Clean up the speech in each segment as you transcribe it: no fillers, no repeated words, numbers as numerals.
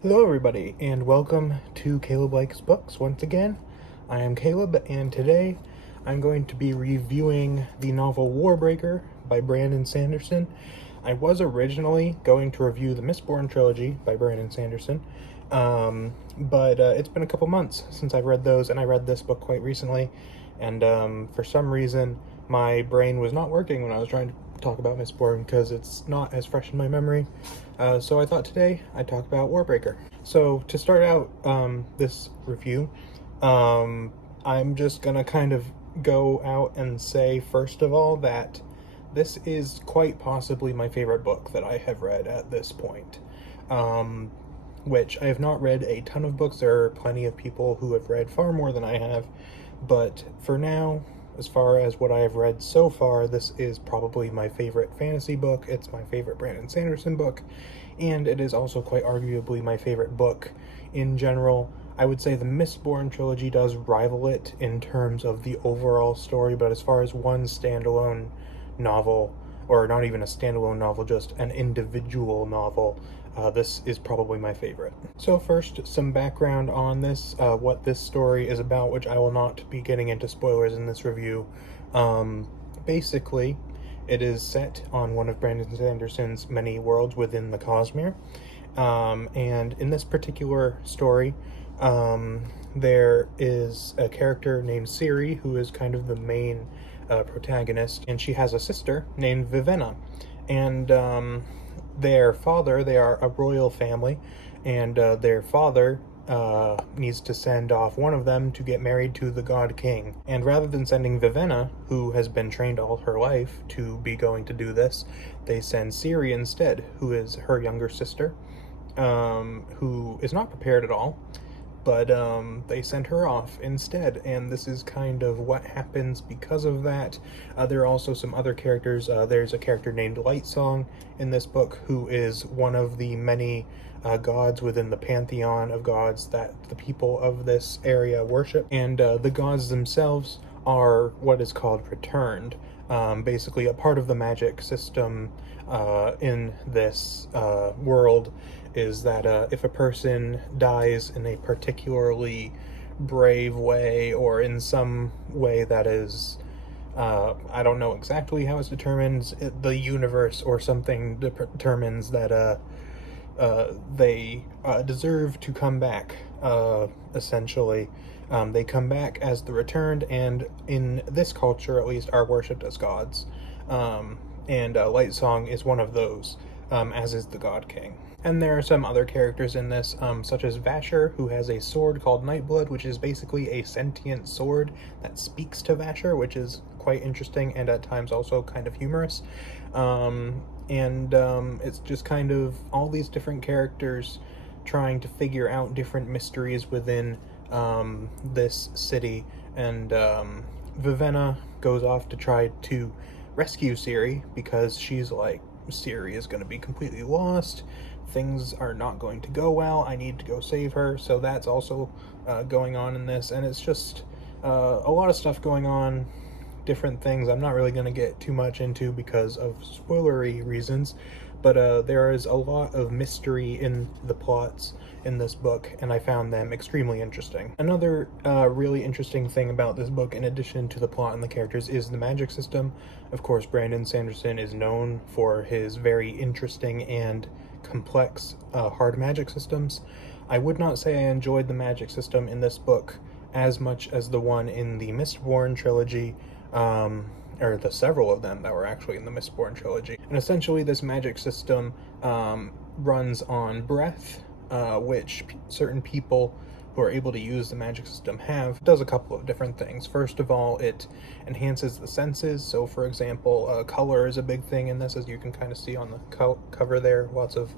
Hello everybody, and welcome to Caleb Likes Books once again. I am Caleb, and today I'm going to be reviewing the novel Warbreaker by Brandon Sanderson. I was originally going to review the Mistborn trilogy by Brandon Sanderson, but it's been a couple months since I've read those, and I read this book quite recently, and for some reason my brain was not working when I was trying to talk about Mistborn because it's not as fresh in my memory. So I thought today I'd talk about Warbreaker. So to start out this review, I'm just gonna kind of go out and say first of all that this is quite possibly my favorite book that I have read at this point. Which I have not read a ton of books. There are plenty of people who have read far more than I have, but for now, as far as what I have read so far, this is probably my favorite fantasy book. It's my favorite Brandon Sanderson book, and it is also quite arguably my favorite book in general. I would say the Mistborn trilogy does rival it in terms of the overall story, but as far as one standalone novel, or not even a standalone novel, just an individual novel, this is probably my favorite. So first, some background on this, what this story is about, which I will not be getting into spoilers in this review. Basically, it is set on one of Brandon Sanderson's many worlds within the Cosmere. And in this particular story, there is a character named Ciri who is kind of the main protagonist, and she has a sister named Vivenna. And their father, they are a royal family, and their father needs to send off one of them to get married to the God King. And rather than sending Vivenna, who has been trained all her life to be going to do this, they send Ciri instead, who is her younger sister, who is not prepared at all. But they sent her off instead, and this is kind of what happens because of that. There are also some other characters. There's a character named Lightsong in this book, who is one of the many gods within the pantheon of gods that the people of this area worship. And the gods themselves are what is called returned. Basically a part of the magic system in this world is that if a person dies in a particularly brave way, or in some way that is, I don't know exactly how it's determined, the universe or something determines that they deserve to come back, essentially. They come back as the returned, and in this culture at least are worshipped as gods. And Lightsong is one of those, as is the God King. And there are some other characters in this, such as Vasher, who has a sword called Nightblood, which is basically a sentient sword that speaks to Vasher, which is quite interesting and at times also kind of humorous. It's just kind of all these different characters trying to figure out different mysteries within this city. And Vivenna goes off to try to rescue Ciri because she's like, Ciri is going to be completely lost. Things are not going to go well. I need to go save her. So that's also going on in this, and it's just a lot of stuff going on, different things I'm not really going to get too much into because of spoilery reasons, but there is a lot of mystery in the plots in this book, and I found them extremely interesting. Another really interesting thing about this book, in addition to the plot and the characters, is the magic system. Of course, Brandon Sanderson is known for his very interesting and complex hard magic systems. I would not say I enjoyed the magic system in this book as much as the one in the Mistborn trilogy, or the several of them that were actually in the Mistborn trilogy. And essentially this magic system runs on breath, which certain people who are able to use the magic system have. It does a couple of different things. First of all, it enhances the senses. So for example, color is a big thing in this, as you can kind of see on the cover there. Lots of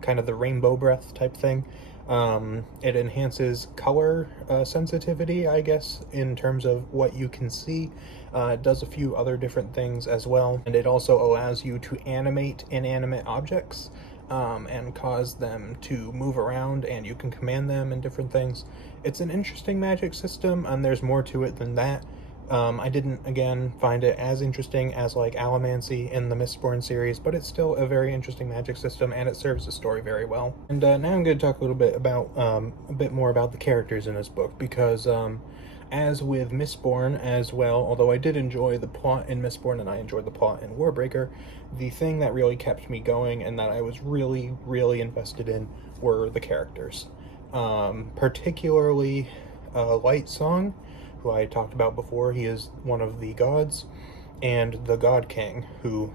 kind of the rainbow breath type thing. It enhances color sensitivity, I guess, in terms of what you can see. It does a few other different things as well, and it also allows you to animate inanimate objects and cause them to move around, and you can command them and different things. It's an interesting magic system, and there's more to it than that. I didn't, again, find it as interesting as, like, Allomancy in the Mistborn series, but it's still a very interesting magic system, and it serves the story very well. And now I'm going to talk a little bit about, a bit more about the characters in this book, because, as with Mistborn as well, although I did enjoy the plot in Mistborn and I enjoyed the plot in Warbreaker, the thing that really kept me going and that I was really, really invested in were the characters. Particularly Lightsong, who I talked about before. He is one of the gods, and the God King, who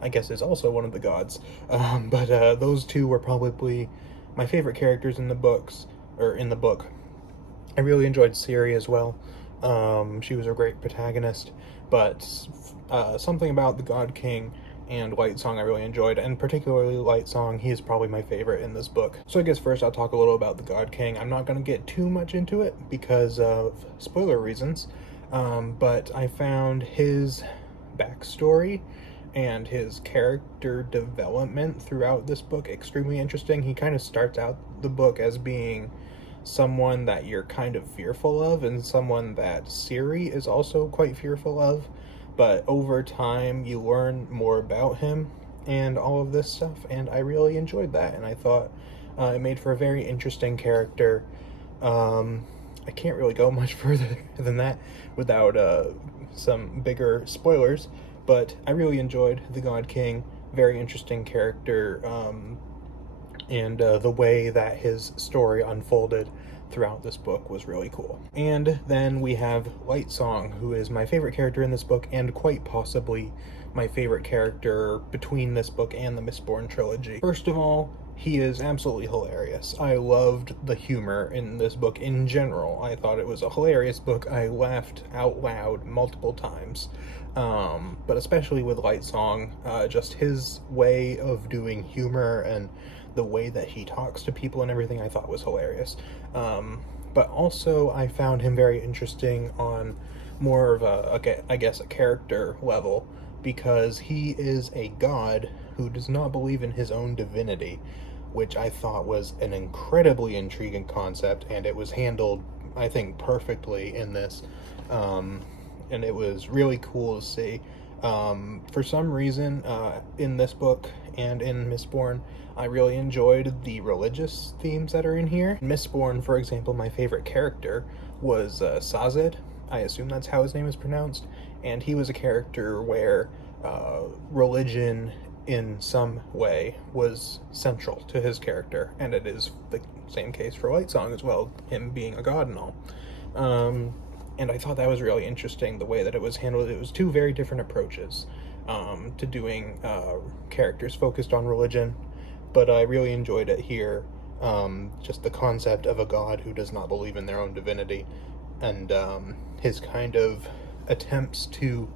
I guess is also one of the gods. But those two were probably my favorite characters in the books, or in the book. I really enjoyed Ciri as well. She was a great protagonist, but something about the God King and Lightsong I really enjoyed, and particularly Lightsong. He is probably my favorite in this book. So I guess first I'll talk a little about the God King. I'm not going to get too much into it because of spoiler reasons, but I found his backstory and his character development throughout this book extremely interesting. He kind of starts out the book as being someone that you're kind of fearful of, and someone that Ciri is also quite fearful of, but over time you learn more about him and all of this stuff, and I really enjoyed that, and I thought it made for a very interesting character. I can't really go much further than that without some bigger spoilers, but I really enjoyed the God King. Very interesting character, and the way that his story unfolded throughout this book was really cool. And then we have Lightsong, who is my favorite character in this book, and quite possibly my favorite character between this book and the Mistborn trilogy. First of all, he is absolutely hilarious. I loved the humor in this book in general. I thought it was a hilarious book. I laughed out loud multiple times. But especially with Lightsong, just his way of doing humor and the way that he talks to people and everything I thought was hilarious. But also I found him very interesting on more of I guess a character level, because he is a god who does not believe in his own divinity, which I thought was an incredibly intriguing concept, and it was handled, I think, perfectly in this. And it was really cool to see. For some reason, in this book and in Mistborn, I really enjoyed the religious themes that are in here. In Mistborn, for example, my favorite character was Sazed. I assume that's how his name is pronounced. And he was a character where religion in some way was central to his character. And it is the same case for Lightsong as well, him being a god and all. And I thought that was really interesting, the way that it was handled. It was two very different approaches to doing characters focused on religion, but I really enjoyed it here. Just the concept of a god who does not believe in their own divinity, and his kind of attempts to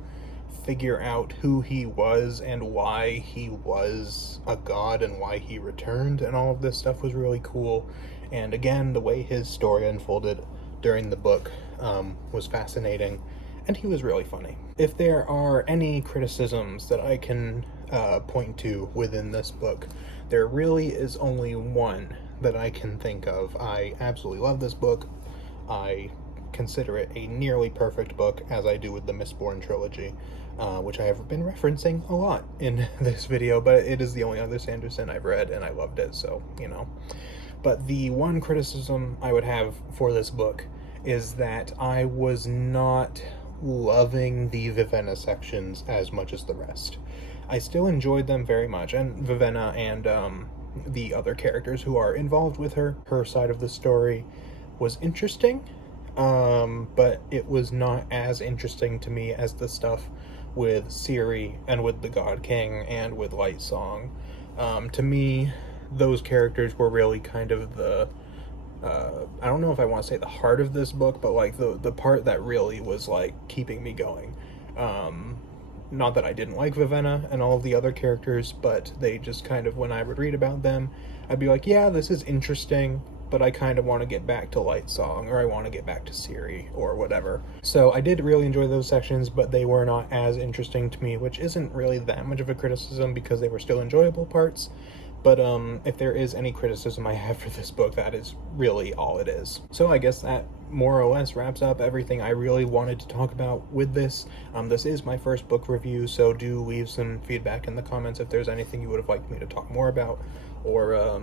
figure out who he was and why he was a god and why he returned, and all of this stuff was really cool. And again, the way his story unfolded during the book was fascinating, and he was really funny. If there are any criticisms that I can point to within this book, there really is only one that I can think of. I absolutely love this book. I consider it a nearly perfect book, as I do with the Mistborn trilogy, which I have been referencing a lot in this video, but it is the only other Sanderson I've read, and I loved it, so, you know. But the one criticism I would have for this book is that I was not loving the Vivenna sections as much as the rest. I still enjoyed them very much, and Vivenna and the other characters who are involved with her side of the story was interesting, but it was not as interesting to me as the stuff with Ciri and with the God King and with Lightsong. To me, those characters were really kind of the I don't know if I want to say the heart of this book, but like the part that really was like keeping me going. Not that I didn't like Vivenna and all of the other characters, but they just kind of, when I would read about them, I'd be like, yeah, this is interesting, but I kind of want to get back to Lightsong, or I want to get back to Ciri, or whatever. So I did really enjoy those sections, but they were not as interesting to me, which isn't really that much of a criticism because they were still enjoyable parts. But if there is any criticism I have for this book, that is really all it is. So I guess that more or less wraps up everything I really wanted to talk about with this. This is my first book review, so do leave some feedback in the comments if there's anything you would have liked me to talk more about, or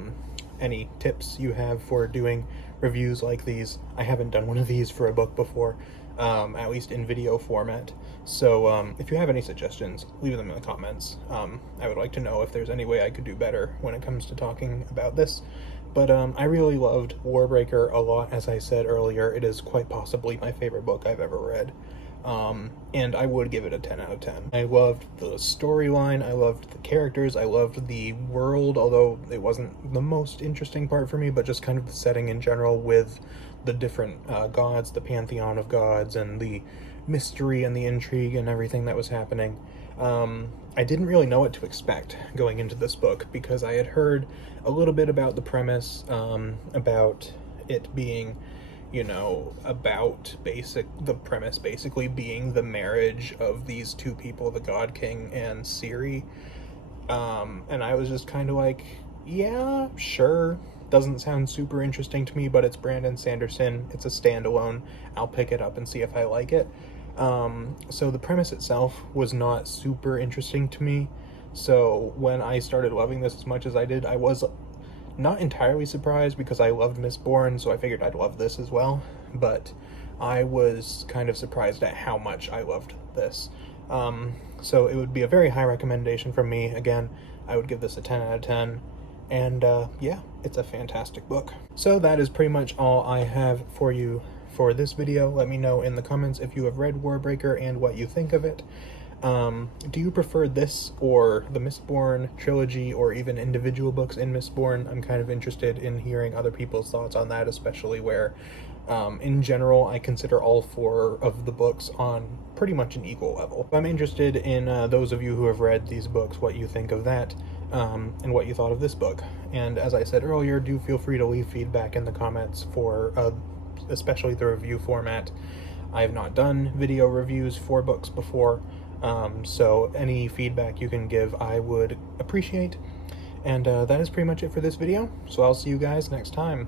any tips you have for doing reviews like these. I haven't done one of these for a book before, at least in video format. So if you have any suggestions, leave them in the comments. I would like to know if there's any way I could do better when it comes to talking about this. But I really loved Warbreaker a lot. As I said earlier, it is quite possibly my favorite book I've ever read. And I would give it a 10 out of 10. I loved the storyline, I loved the characters, I loved the world, although it wasn't the most interesting part for me, but just kind of the setting in general with the different gods, the pantheon of gods, and the mystery and the intrigue and everything that was happening. I didn't really know what to expect going into this book, because I had heard a little bit about the premise, about it being, you know, about the premise basically being the marriage of these two people, the God King and Ciri. And I was just kind of like, yeah, sure. Doesn't sound super interesting to me, but it's Brandon Sanderson. It's a standalone. I'll pick it up and see if I like it. So the premise itself was not super interesting to me. So when I started loving this as much as I did, I was not entirely surprised, because I loved Mistborn, so I figured I'd love this as well. But I was kind of surprised at how much I loved this. So it would be a very high recommendation from me. Again, I would give this a 10 out of 10. And yeah, it's a fantastic book. So that is pretty much all I have for you for this video. Let me know in the comments if you have read Warbreaker and what you think of it. Do you prefer this or the Mistborn trilogy, or even individual books in Mistborn? I'm kind of interested in hearing other people's thoughts on that, especially where, in general, I consider all 4 of the books on pretty much an equal level. I'm interested in those of you who have read these books, what you think of that, and what you thought of this book. And as I said earlier, do feel free to leave feedback in the comments for especially the review format. I have not done video reviews for books before, so any feedback you can give I would appreciate. And that is pretty much it for this video, so I'll see you guys next time.